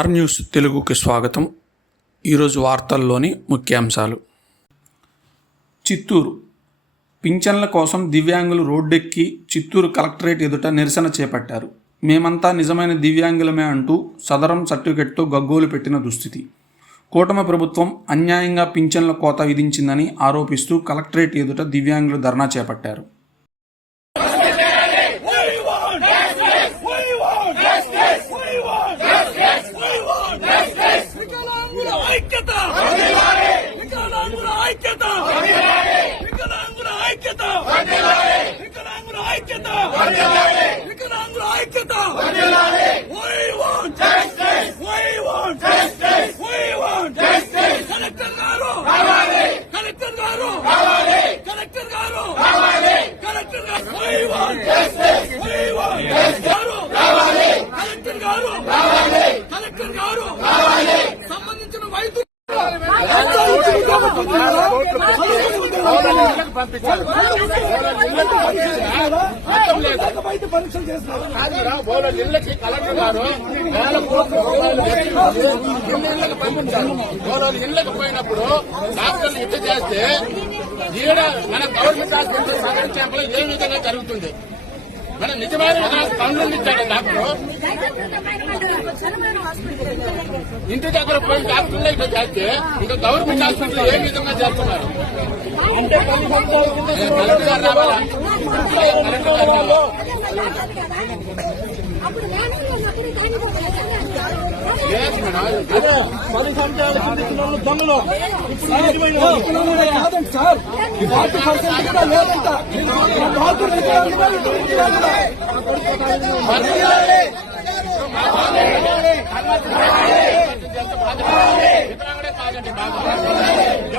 Are news తెలుగుకి స్వాగతం. ఈరోజు వార్తల్లోని ముఖ్యాంశాలు. చిత్తూరు పింఛన్ల కోసం దివ్యాంగులు రోడ్డెక్కి చిత్తూరు కలెక్టరేట్ ఎదుట నిరసన చేపట్టారు. మేమంతా నిజమైన దివ్యాంగులమే అంటూ సదరం సర్టిఫికెట్తో గగ్గోలు పెట్టిన దుస్థితి. కూటమి ప్రభుత్వం అన్యాయంగా పింఛన్ల కోత విధించిందని ఆరోపిస్తూ కలెక్టరేట్ ఎదుట దివ్యాంగులు ధర్నా చేపట్టారు. ఇళ్ళకి కలెక్టర్ గారు ఇళ్ళకి పోయినప్పుడు డాక్టర్లు ఇట్ట చేస్తే ఈడ మన గవర్నమెంట్ హాస్పిటల్ సదరన్ క్యాంపులో ఏ విధంగా జరుగుతుంది? మన నిజమైన పనులు ఇచ్చాడు డాక్టర్. ఇంటి దగ్గర పోయి డాక్టర్లు ఇట్లా చేస్తే ఇంకా గవర్నమెంట్ హాస్పిటల్ ఏ విధంగా చేస్తున్నారు? కలెక్టర్ గారు రావాలా? కలెక్టర్ గారు రావాలా? అదే 10 సంవత్సరాల కింద దొంగలు కాదండి సార్, 40% కూడా లేదంట.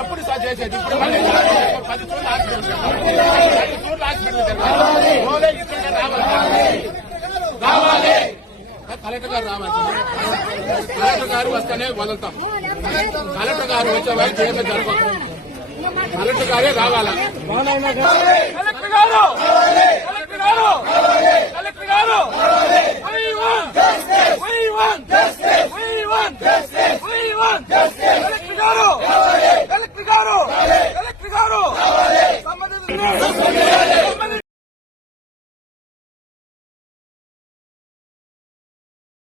ఎప్పుడు సార్ చేసేది? ఇప్పుడు 10 చోట్ల హాస్పిటల్ రావాలి. కలెక్టర్ గారు రావాలి. కలెక్టర్ గారు వస్తేనే వదులుతాం. కలెక్టర్ గారు వచ్చే వరకు ఏమీ జరగదు. కలెక్టర్ గారే రావాలా? కలెక్టర్ గారు కలెక్టర్ గారు కలెక్టర్ గారు కలెక్టర్ గారు కలెక్టర్ గారు సంబంధిత